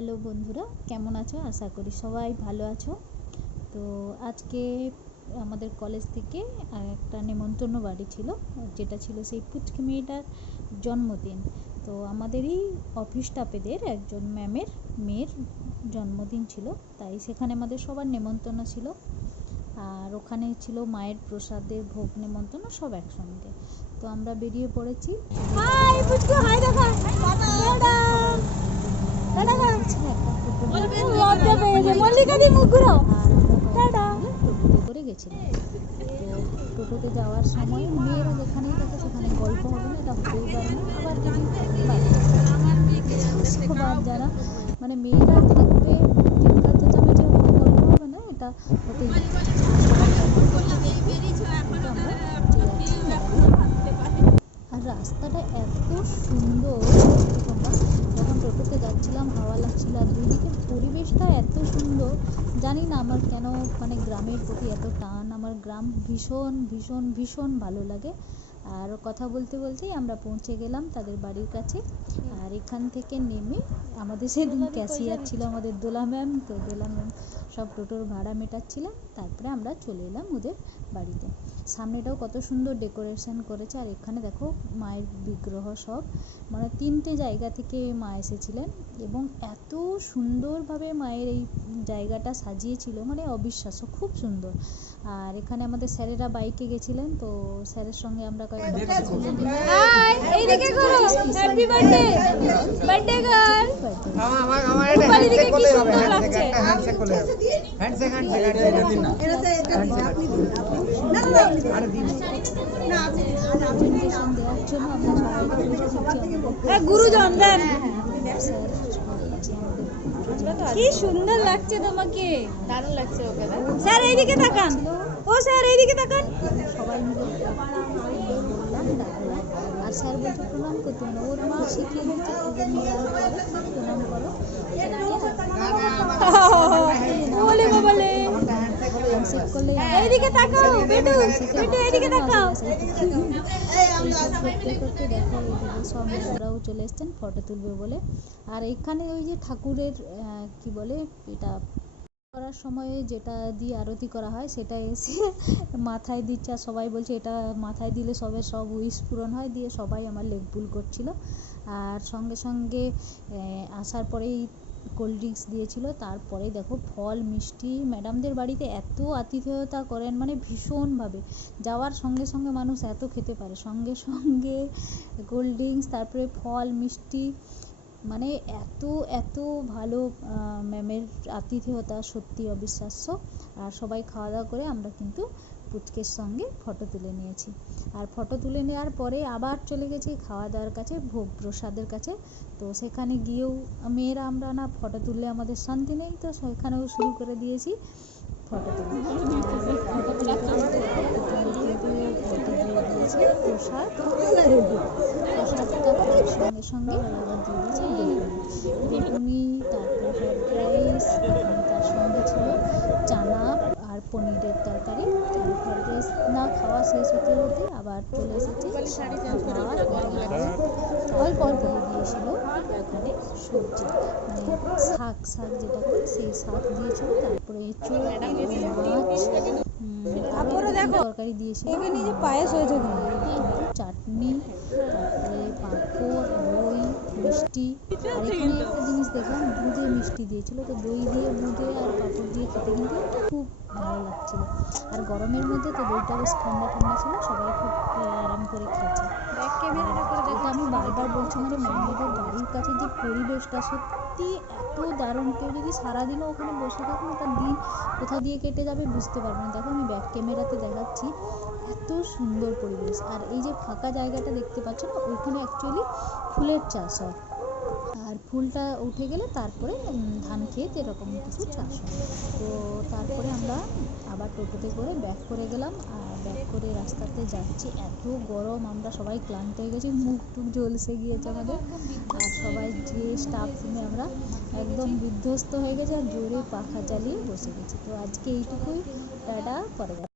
Hello বন্ধুরা, কেমন আছো? আশা করি সবাই ভালো আছো। তো আজকে আমাদের কলেজ থেকে একটা নেমন্তন্ন বাড়ি ছিল, যেটা ছিল সেই পুচকি মেয়েটার জন্মদিন। তো আমাদেরই অফিস স্টাফেদের একজন ম্যামের মেয়ের জন্মদিন ছিল, তাই সেখানে আমাদের সবার নেমন্তন্ন ছিল। আর ওখানে ছিল মায়ের প্রসাদের ভোগ, নেমন্তন্ন সব একসঙ্গে। তো আমরা বেরিয়ে পড়েছি। করে গেছিলাম। তো টোটোতে যাওয়ার সময় মেয়েরা যেখানেই থাকে সেখানে গল্প হবে না, এটা হতেই পারে না। আবার যদি সবার যারা মানে মেয়েরা থাকবে, চিৎকার চেঁচামেচি হবে, গল্প হবে না, এটা হতেই পারে। আর রাস্তাটা এত সুন্দর, তোমরা যখন টোটোতে যাচ্ছিলাম হাওয়া লাগছিল, আর দুদিকে পরিবেশটা এত সুন্দর। জানি না আমার কেন মানে গ্রামের প্রতি এত টান। আমার গ্রাম ভীষণ ভীষণ ভীষণ ভালো লাগে। আর কথা বলতে বলতেই আমরা পৌঁছে গেলাম তাদের বাড়ির কাছে। আর এখান থেকে নেমে আমাদের সেদিন ক্যাশিয়ার ছিল আমাদের দোলা ম্যাম। তো দোলা ম্যাম সব টোটোর ভাড়া মেটাচ্ছিলেন। তারপরে আমরা চলে এলাম ওদের বাড়িতে। সামনেটাও কত সুন্দর ডেকোরেশন করেছে। আর এখানে দেখো মায়ের বিগ্রহ সব, মানে 3টে জায়গা থেকে মা এসেছিলেন এবং এত সুন্দরভাবে মায়ের এই জায়গাটা সাজিয়েছিল, মানে অবিশ্বাস্য, খুব সুন্দর। আর এখানে আমাদের স্যারেরা বাইকে গেছিলেন, তো স্যারের সঙ্গে আমরা কয়েকটা গুরুজন দেন। কি সুন্দর লাগছে তোমাকে, দারুণ লাগছে ওকে। স্যার এইদিকে তাকান, ও স্যার এইদিকে তাকান। সবাই মিলে আর স্যার বলছে প্রণাম করতে না, ওর মা শিখিয়ে দিচ্ছে প্রণাম করো। এইদিকে তাকাও বেটু, বেটু এইদিকে তাকাও। করতে দেখো সব মেয়েরাও চলে এসছেন ফটো তুলবে বলে। আর এখানে ওই যে ঠাকুরের কি বলে এটা করার সময় যেটা দিয়ে আরতি করা হয়, সেটা এসে মাথায় দিচ্ছে। আর সবাই বলছে এটা মাথায় দিলে সব উইশ পূরণ হয়, দিয়ে সবাই আমার লেগ পুল করছিল। আর সঙ্গে সঙ্গে আসার পরেই কোল্ড ড্রিঙ্কস দিয়েছিল। তারপরে দেখো ফল মিষ্টি, ম্যাডামদের বাড়িতে এত আতিথেয়তা করেন, মানে ভীষণভাবে। যাওয়ার সঙ্গে সঙ্গে মানুষ এত খেতে পারে, সঙ্গে সঙ্গে কোল্ড ড্রিঙ্কস, তারপরে ফল মিষ্টি, মানে এত এত ভালো ম্যামের আতিথেয়তা, সত্যি অবিশ্বাস্য। আর সবাই খাওয়া দাওয়া করে আমরা কিন্তু পুচকের সঙ্গে ফটো তুলে নিয়েছি। আর ফটো তুলে নেওয়ার পরে আবার চলে গেছি খাওয়া দাওয়ার কাছে, ভোগ প্রসাদের কাছে। তো সেখানে গিয়েও মেয়েরা আমরা না ফটো তুললে আমাদের শান্তি নেই, তো সেখানেও শুরু করে দিয়েছি ফটো তুলে। ফটো তুলতে দিয়েছি প্রসাদ, প্রসাদটা সঙ্গে সঙ্গে আবার দিয়ে দিয়েছি বেগুনি, তারপরে ফ্রাইড রাইস, তার সঙ্গে ছিল চানা আর পনিরের তরকারি। আর ফ্রাইড রাইস না খাওয়া শেষ হতে হতে আবার চলে এসেছে অল্প অল্প দিয়েছিল এখানে সবজি, মানে শাক যেটা করে সেই শাক দিয়েছিল। তারপরে তরকারি দিয়েছিল, পায়েস হয়েছে, চাটনি, তারপরে পাঁপড়, দই, মিষ্টি। আর এখানে একটা জিনিস দেখলাম, দুধে মিষ্টি দিয়েছিল। তো দই দিয়ে বুঁদে আর পাঁপড় দিয়ে খেতে কিন্তু খুব ভালো লাগছিল। আর গরমের মধ্যে তো দইটা বেশ ঠান্ডা ঠান্ডা ছিল, সবাই খুব আরাম করে খেয়েছে। এটা আমি বারবার বলছি, মানে ম্যামেদের বাড়ির কাছে যে পরিবেশটা সত্যি এত দারুণ। কেউ যদি সারাদিনও ওখানে বসে থাকে না, তার দিন কোথা দিয়ে কেটে যাবে বুঝতে পারবে না। দেখো আমি ব্যাক ক্যামেরাতে দেখাচ্ছি, এত সুন্দর পরিবেশ। আর এই যে ফাঁকা জায়গাটা দেখতে পাচ্ছ না, ওইখানে অ্যাকচুয়ালি ফুলের চাষ হয়। আর ফুলটা উঠে গেলে তারপরে ধান ক্ষেত এরকম কিছু চাষ হয়। তো তারপরে আমরা আবার টোটোতে করে ব্যাক করে গেলাম। আর ব্যাক করে রাস্তাতে যাচ্ছি, এত গরম, আমরা সবাই ক্লান্ত হয়ে গেছি, মুখ টুক ঝলসে গিয়েছে আমাদের। আর সবাই যে স্টাফ রুমে আমরা একদম বিধ্বস্ত হয়ে গেছে, আর জোরে পাখা চালিয়ে বসে গেছি। তো আজকে এইটুকুই, টাটা, পরে